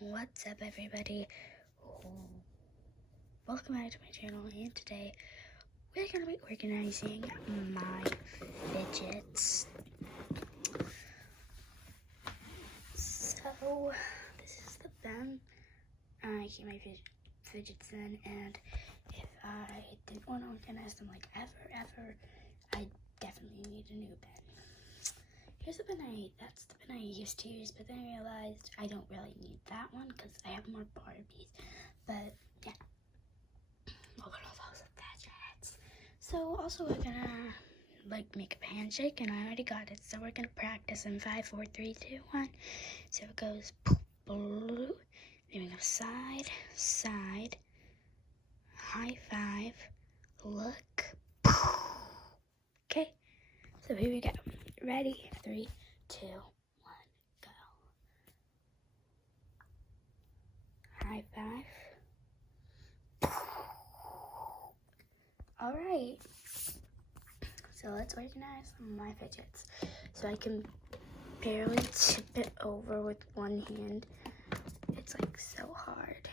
What's up, everybody? Welcome back to my channel, and today we're going to be organizing my fidgets. So, this is the bin I keep my fidgets in, and if I didn't want to organize them like ever, I definitely need a new bin. Here's the bin that's the bin I used to use, but then I realized I don't really need that one because I have more Barbies. But yeah, look at all those fidgets. So also we're gonna make a handshake, and I already got it. So we're gonna practice in 5, 4, 3, 2, 1. So it goes blue. Then we go side, side, high five, look. Okay. So here we go. Ready? 3, 2, 1, go. High five. All right. So let's organize my fidgets. So I can barely tip it over with one hand. It's like so hard.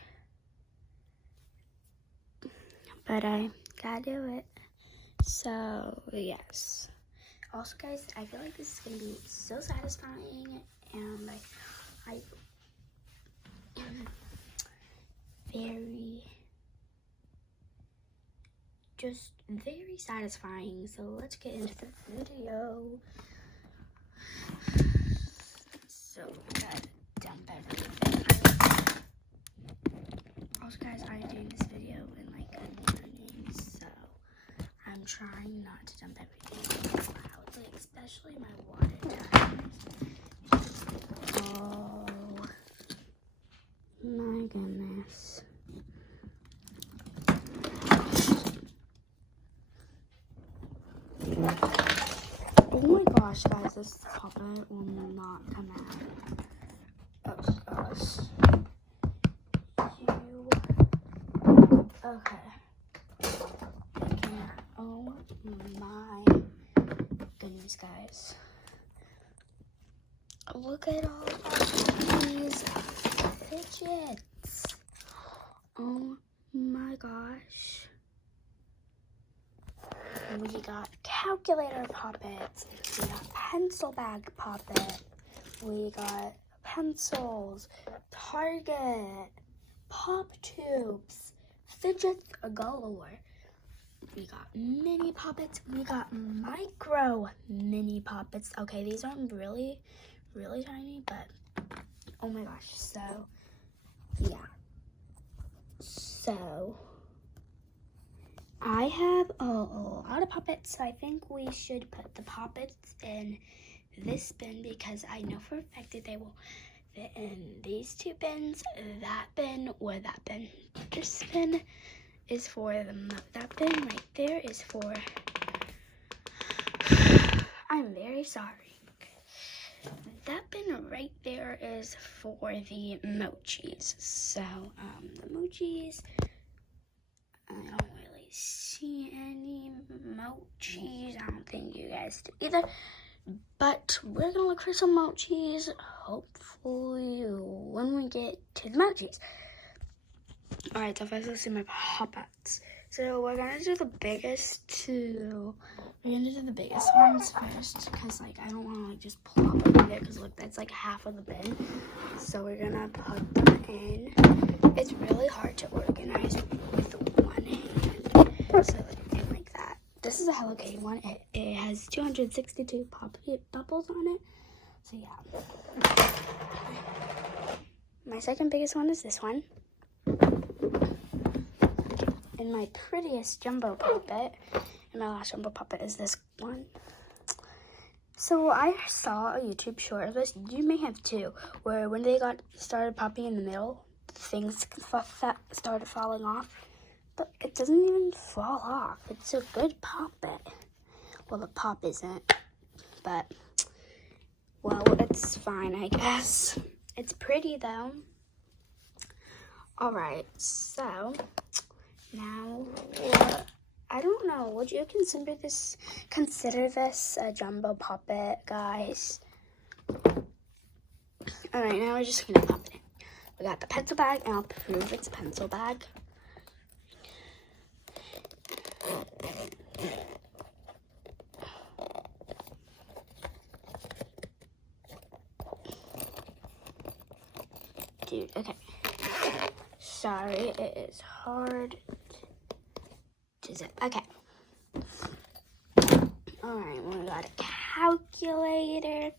But I gotta do it. So yes. Also, guys, I feel like this is going to be so satisfying, and I very satisfying. So let's get into the video. So we gotta dump everything. Also, guys, I'm doing this video in like a morning, so I'm trying not to dump everything loudly, especially my water towers. Oh my goodness. Oh my gosh, guys, this puppet will not come out. Oh gosh. Okay. Oh my goodness, guys. Look at all of these fidgets. Oh my gosh. We got calculator puppets. We got pencil bag puppet. We got pencils, Target, pop tubes, fidgets galore. We got mini puppets. We got micro mini puppets. Okay, these aren't really tiny, but oh my gosh. So yeah. So I have a lot of puppets, so I think we should put the puppets in this bin because I know for a fact that they will fit in these two bins, that bin or that bin. This bin is for that bin right there is for, I'm very sorry. That bin right there is for the mochis. So, the mochis, I don't really see any mochis. I don't think you guys do either. But we're gonna look for some mochis, hopefully, when we get to the mochis. Alright, so first let's see my puppets. So we're gonna do the biggest ones first, because like I don't wanna like just plop them in there, because look, that's like half of the bin. So we're gonna put them in. It's really hard to organize with one hand. So like that. This is a Hello Kitty one. It has 262 bubbles on it. So yeah. My second biggest one is this one. And my prettiest jumbo puppet, and my last jumbo puppet is this one. So I saw a YouTube short of this. You may have too, where when they started popping in the middle, things started falling off. But it doesn't even fall off. It's a good puppet. Well, the pop isn't, but well, it's fine, I guess. It's pretty though. All right, so. Now, I don't know. Would you consider this a jumbo puppet, guys? All right, now we're just gonna pop it in. We got the pencil bag, and I'll prove it's a pencil bag. Dude, okay. Sorry, it is hard to zip. Okay. Alright, we got a calculator.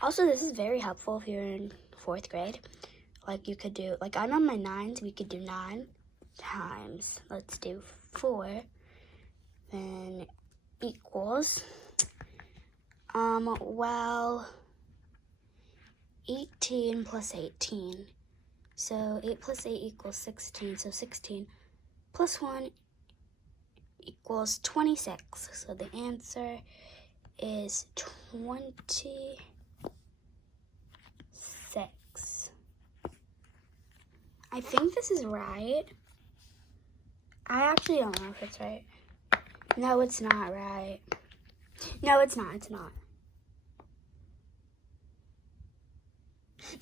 Also, this is very helpful if you're in 4th grade. Like, you could do, like, I'm on my 9s. We could do 9 times, let's do 4, then equals, well, 18 plus 18. So 8 plus 8 equals 16. So 16 plus 1 equals 26. So the answer is 26. I think this is right. I actually don't know if it's right. No, it's not right. No, it's not. It's not.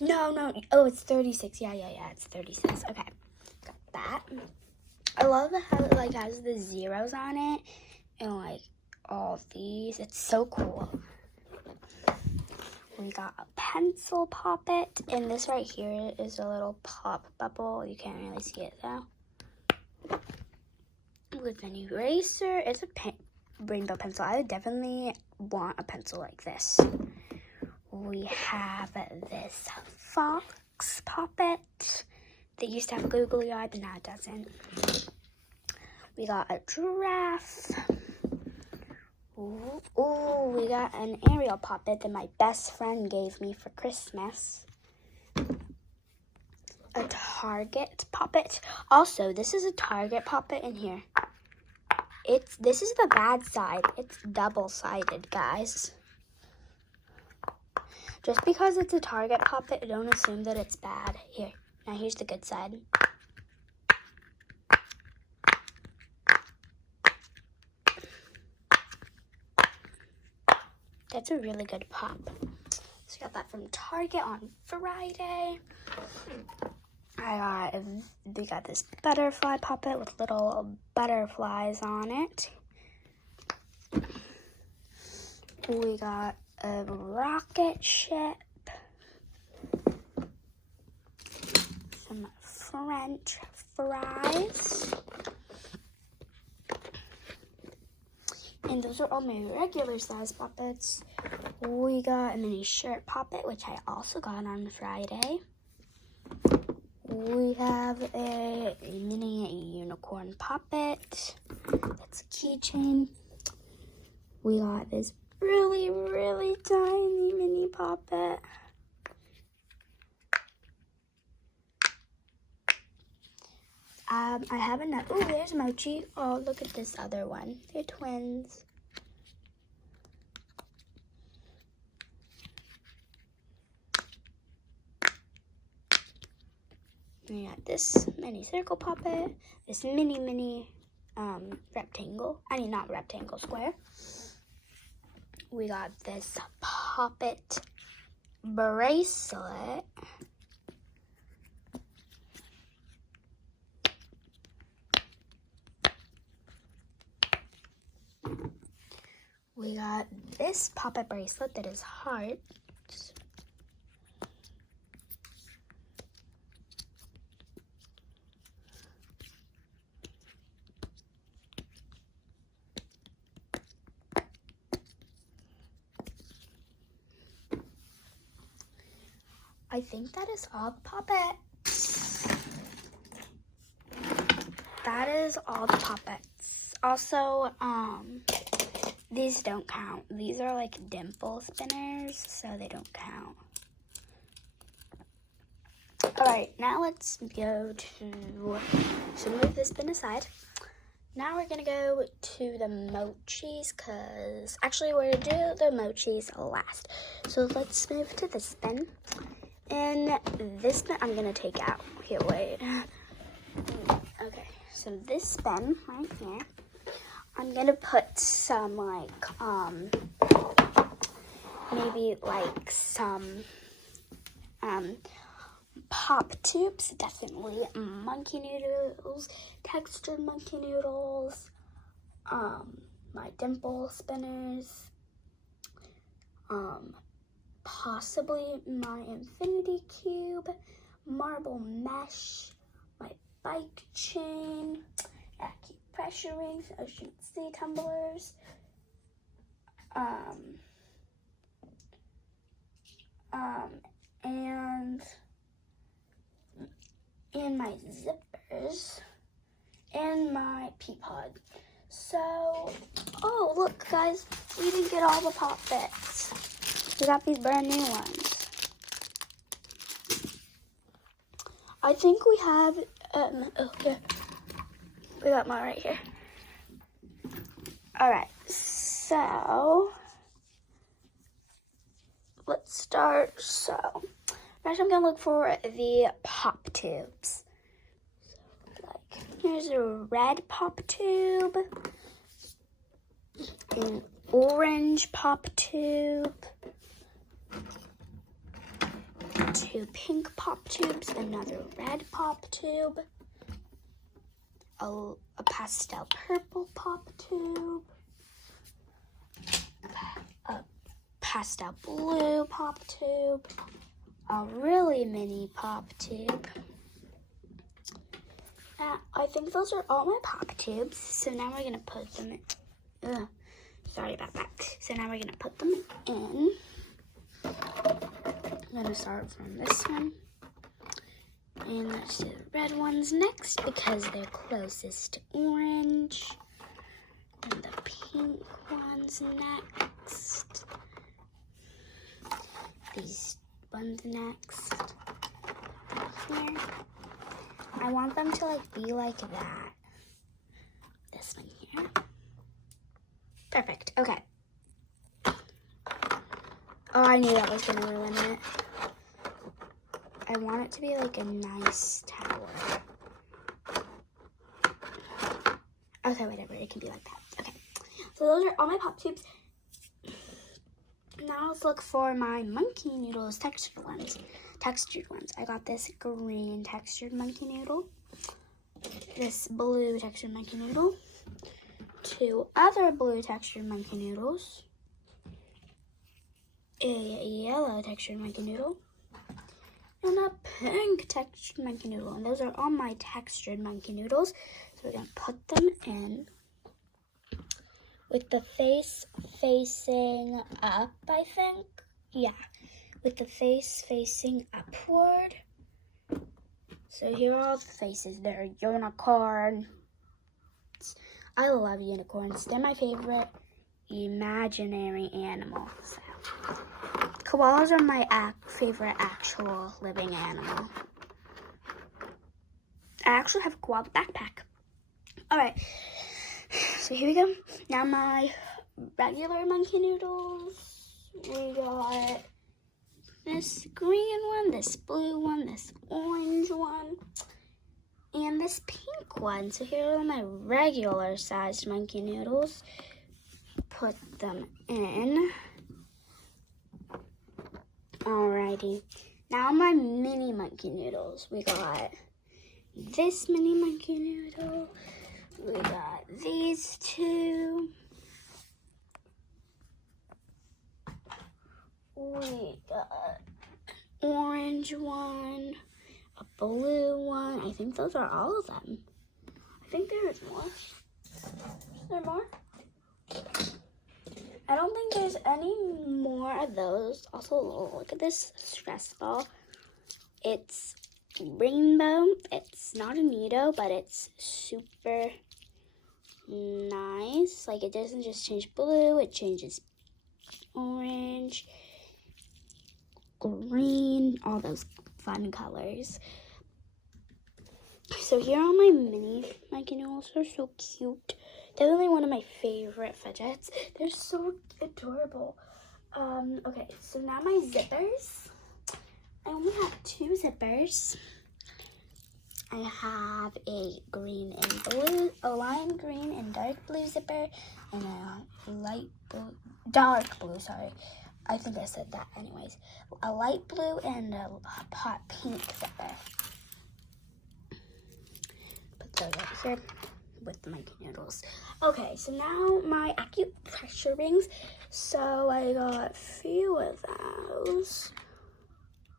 No. Oh, it's 36. Yeah. It's 36. Okay. Got that. I love how it, like, has the zeros on it. And, like, all these. It's so cool. We got a pencil poppet. And this right here is a little pop bubble. You can't really see it, though. With an eraser. It's a rainbow pencil. I would definitely want a pencil like this. We have this fox poppet that used to have a googly eye, but now it doesn't. We got a giraffe. Ooh, we got an Ariel poppet that my best friend gave me for Christmas. A Target poppet. Also, this is a Target poppet in here. This is the bad side. It's double-sided, guys. Just because it's a Target poppet, don't assume that it's bad. Here, now here's the good side. That's a really good pop. So I got that from Target on Friday. We got this butterfly poppet with little butterflies on it. We got a rocket ship. Some French fries. And those are all my regular size poppets. We got a mini shirt poppet, which I also got on Friday. We have a mini unicorn poppet. That's a keychain. We got this really, really tiny mini poppet. I have another. Oh, there's Mochi. Oh, look at this other one. They're twins. We got this mini circle poppet, this mini rectangle. Not rectangle, square. We got this poppet bracelet. We got this poppet bracelet that is hearts. I think that is all the poppets. That is all the poppets. Also, these don't count. These are like dimple spinners, so they don't count. Alright, now let's go to, so move this bin aside. Now we're gonna go to the mochis, cause actually we're gonna do the mochis last. So let's move to this bin. And this bin I'm gonna take out. Here, wait. Okay, so this bin right here, I'm gonna put some maybe like some pop tubes, definitely monkey noodles, textured monkey noodles, my dimple spinners, possibly my infinity cube, marble mesh, my bike chain, pressure rings, ocean sea tumblers, and my zippers, and my pea pod. So, oh look guys, we didn't get all the pop bits. We got these brand new ones. I think we have, here. We got mine right here. All right, so let's start. So first I'm gonna look for the pop tubes. So, like, here's a red pop tube, an orange pop tube, 2 pink pop tubes, another red pop tube, a pastel purple pop tube, a pastel blue pop tube, a really mini pop tube. I think those are all my pop tubes. So now we're gonna put them in. Sorry about that. So now we're gonna put them in. I'm gonna start from this one. And let's do the red ones next because they're closest to orange. And the pink ones next. These ones next. Here. I want them to like be like that. This one here. Perfect. Okay. Oh, I knew that was gonna ruin it. I want it to be like a nice tower. Okay, whatever. It can be like that. Okay. So those are all my pop tubes. Now let's look for my monkey noodles, textured ones. I got this green textured monkey noodle, this blue textured monkey noodle, 2 other blue textured monkey noodles, a yellow textured monkey noodle, and a pink textured monkey noodle. And those are all my textured monkey noodles. So we're gonna put them in with the face facing up, I think. Yeah, with the face facing upward. So here are all the faces. They're unicorn. I love unicorns. They're my favorite imaginary animal. So, koalas are my favorite actual living animal. I actually have a koala backpack. All right, so here we go. Now my regular monkey noodles. We got this green one, this blue one, this orange one, and this pink one. So here are my regular sized monkey noodles. Put them in. Alrighty. Now my mini monkey noodles. We got this mini monkey noodle. We got these 2. We got orange one, a blue one. I think those are all of them. I think there's more. Is there more? I don't think there's any more of those. Also, look at this stress ball. It's rainbow. It's not a Neato, but it's super nice. Like, it doesn't just change blue, it changes orange, green, all those fun colors. So here are my mini monkey noodles. They're so cute. Definitely one of my favorite fidgets. They're so adorable. Okay, so now my zippers. I only have 2 zippers. I have a green and blue, a lime green and dark blue zipper, and a light blue, dark blue, sorry, I think I said that anyways. A light blue and a hot pink there. Put those right here with the Mikey noodles. Okay, so now my acupressure rings. So I got a few of those.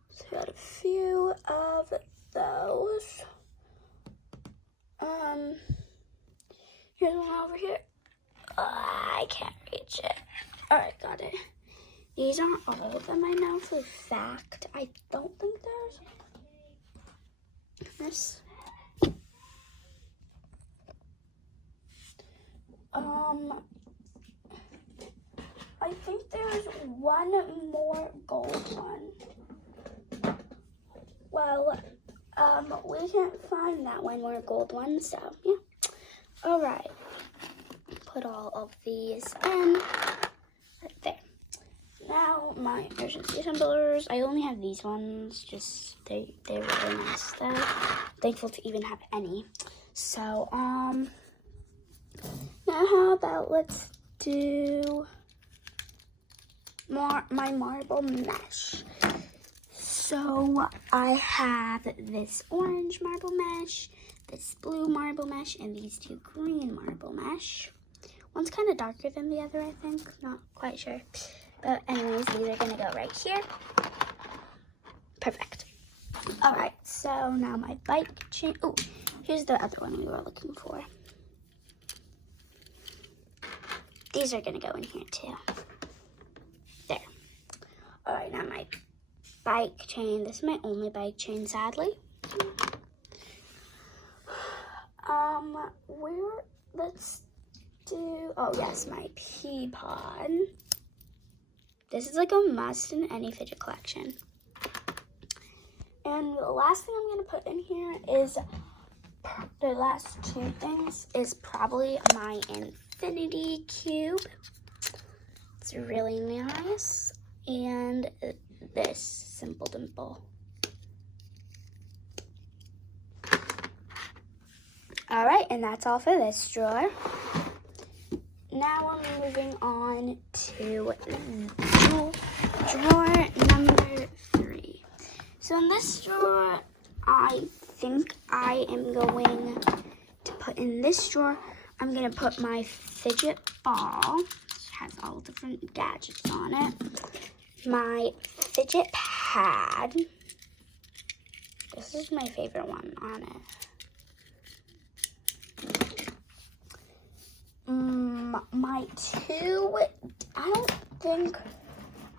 So I got a few of those. Here's one over here. I can't reach it. All right, got it. These aren't all of them I know for a fact. I don't think there's this. I think there's one more gold one. Well, we can't find that one more gold one, so yeah. All right. Put all of these in right there. Now my emergency tumblers. I only have these ones. Just they're really nice though. Thankful to even have any. So now how about let's do my marble mesh. So I have this orange marble mesh, this blue marble mesh, and these two green marble mesh. One's kind of darker than the other, I think. Not quite sure. But anyways, these are gonna go right here. Perfect. All right, so now my bike chain. Oh, here's the other one we were looking for. These are gonna go in here too. There. All right, now my bike chain. This is my only bike chain, sadly. Let's do, oh yes, my pea pod. This is like a must in any fidget collection. And the last thing I'm gonna put in here is, the last two things is probably my infinity cube. It's really nice. And this simple dimple. All right, and that's all for this drawer. Now I'm moving on to drawer number 3. So in this drawer, I think I am going to put in this drawer, I'm gonna put my fidget ball, which has all different gadgets on it, my fidget pad. This is my favorite one on it. My two, I don't think,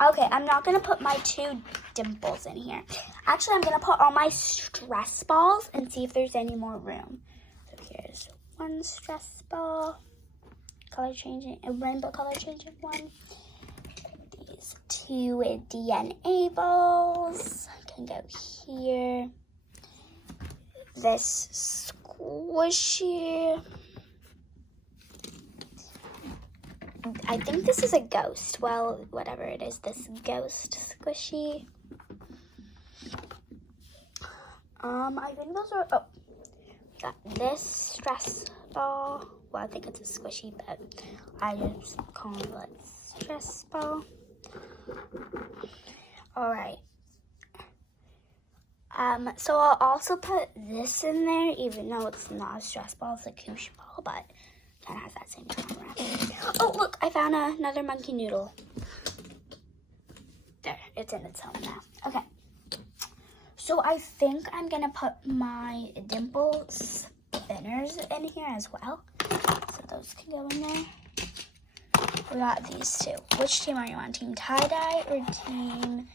okay, I'm not going to put my 2 dimples in here. Actually, I'm going to put all my stress balls and see if there's any more room. So here's one stress ball, color changing, a rainbow color changing one. These 2 DNA balls can go here. This squishy, I think this is a ghost. Well, whatever it is, this ghost squishy. I think those are, oh, got this stress ball. Well, I think it's a squishy, but I just call it a stress ball. All right. So I'll also put this in there, even though it's not a stress ball, it's a koosh ball, but kind of has that same kind of wrapping. Oh, look, I found another monkey noodle. There, it's in its home now. Okay. So I think I'm going to put my dimple spinners in here as well. So those can go in there. We got these 2. Which team are you on? Team tie-dye or team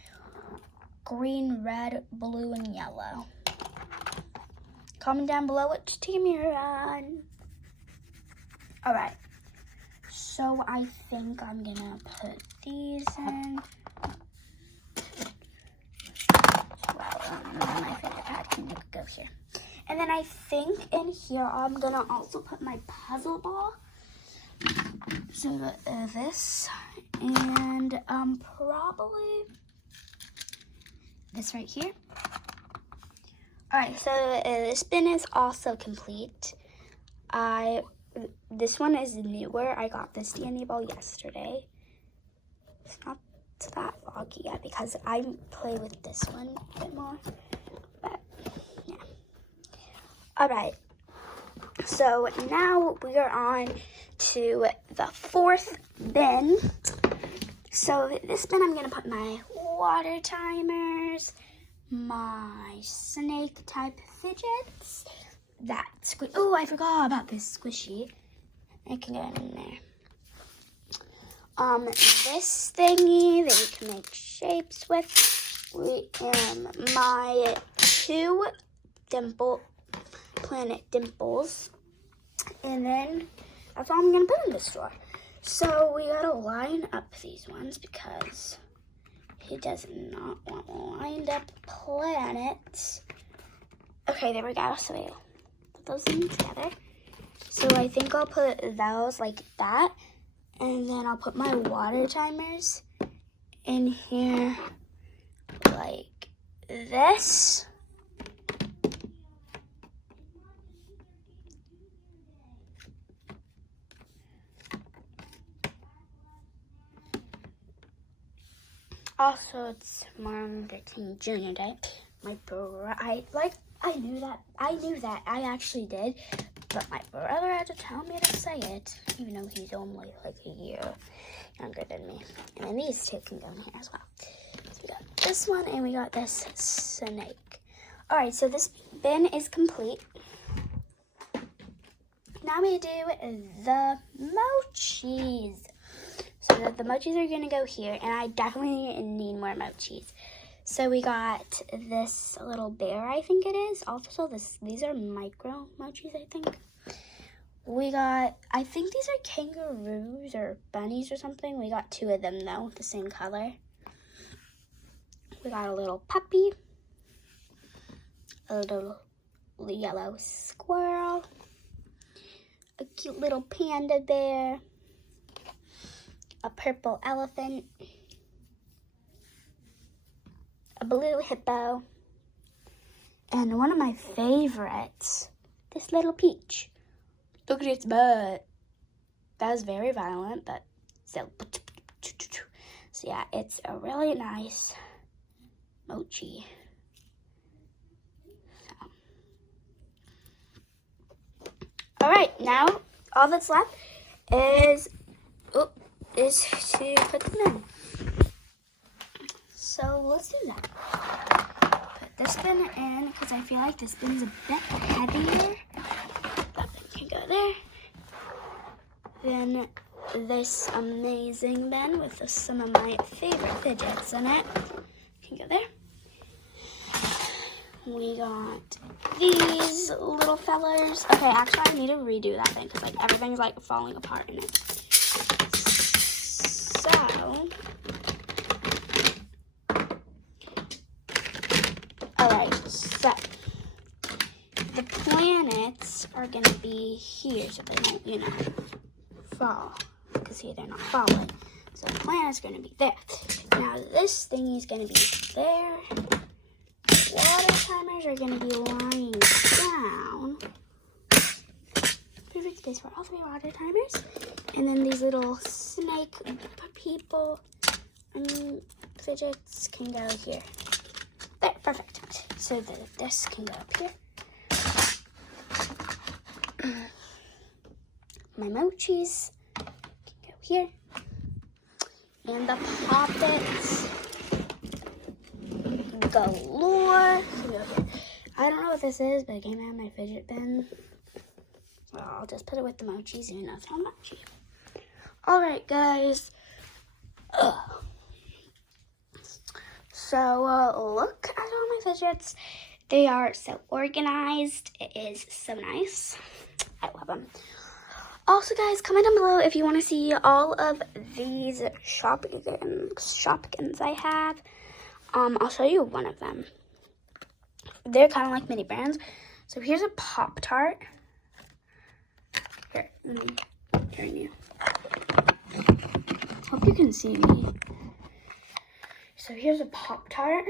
green, red, blue, and yellow? Comment down below which team you're on. All right, so I think I'm gonna put these in. Well, my fidget pad can go here. And then I think in here, I'm gonna also put my puzzle ball. So this, and probably this right here. All right, so the spin is also complete. This one is newer. I got this DNA ball yesterday. It's not that foggy yet because I play with this one a bit more. But yeah. Alright. So now we are on to the fourth bin. So this bin I'm gonna put my water timers, my snake type fidgets, that oh, I forgot about this squishy. It can go in there. This thingy that you can make shapes with. My 2 planet dimples. And then that's all I'm gonna put in this drawer. So we gotta line up these ones because he does not want lined up planets. Okay, there we go. So we put those in together. So I think I'll put those like that. And then I'll put my water timers in here like this. Also, it's Martin Luther King Jr. Day. I knew that. I actually did. But my brother had to tell me to say it, even though he's only like a year younger than me. And then these 2 can go in here as well. So we got this one and we got this snake. Alright, so this bin is complete. Now we do the mochis. So the mochis are going to go here, and I definitely need more mochis. So we got this little bear, I think it is. Also, these are micro mochis, I think. We got, I think these are kangaroos or bunnies or something. We got 2 of them, though, the same color. We got a little puppy, a little yellow squirrel, a cute little panda bear, a purple elephant, a blue hippo, and one of my favorites, this little peach. Look at its butt. That was very violent, but so yeah, it's a really nice mochi. So. All right, now all that's left is to put them in. So let's do that. Put this bin in because I feel like this bin's a bit heavier. That bin can go there. Then this amazing bin with some of my favorite fidgets in it can go there. We got these little fellers. Okay, actually I need to redo that thing because like everything's like falling apart in it. So, alright, so the planets are gonna be here so they won't, fall. Because see, they're not falling. So the planet's gonna be there. Now this thingy is gonna be there. Water timers are gonna be lying down. Perfect space for all 3 water timers. And then these little snake people and fidgets can go here. There, perfect. So this can go up here. My mochis can go here. And the poppets galore can go here. I don't know what this is, but it came out of my fidget bin. Well, I'll just put it with the mochis, even though it's not mochi. Alright, guys. So, look at all my fidgets. They are so organized. It is so nice. I love them. Also, guys, comment down below if you want to see all of these Shopkins I have. I'll show you one of them. They're kind of like mini brands. So here's a Pop-Tart. Here, let me turn you. Hope you can see me. So here's a Pop-Tart.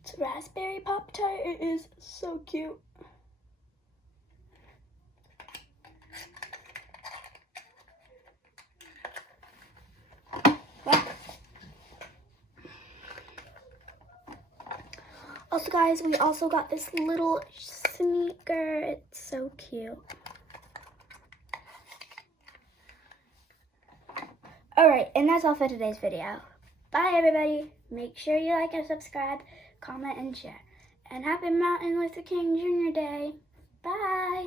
It's a raspberry Pop-Tart. It is so cute. Also, guys, we also got this little sneaker. It's so cute. Alright, and that's all for today's video. Bye, everybody. Make sure you like and subscribe, comment, and share. And happy Martin Luther King Jr. Day. Bye.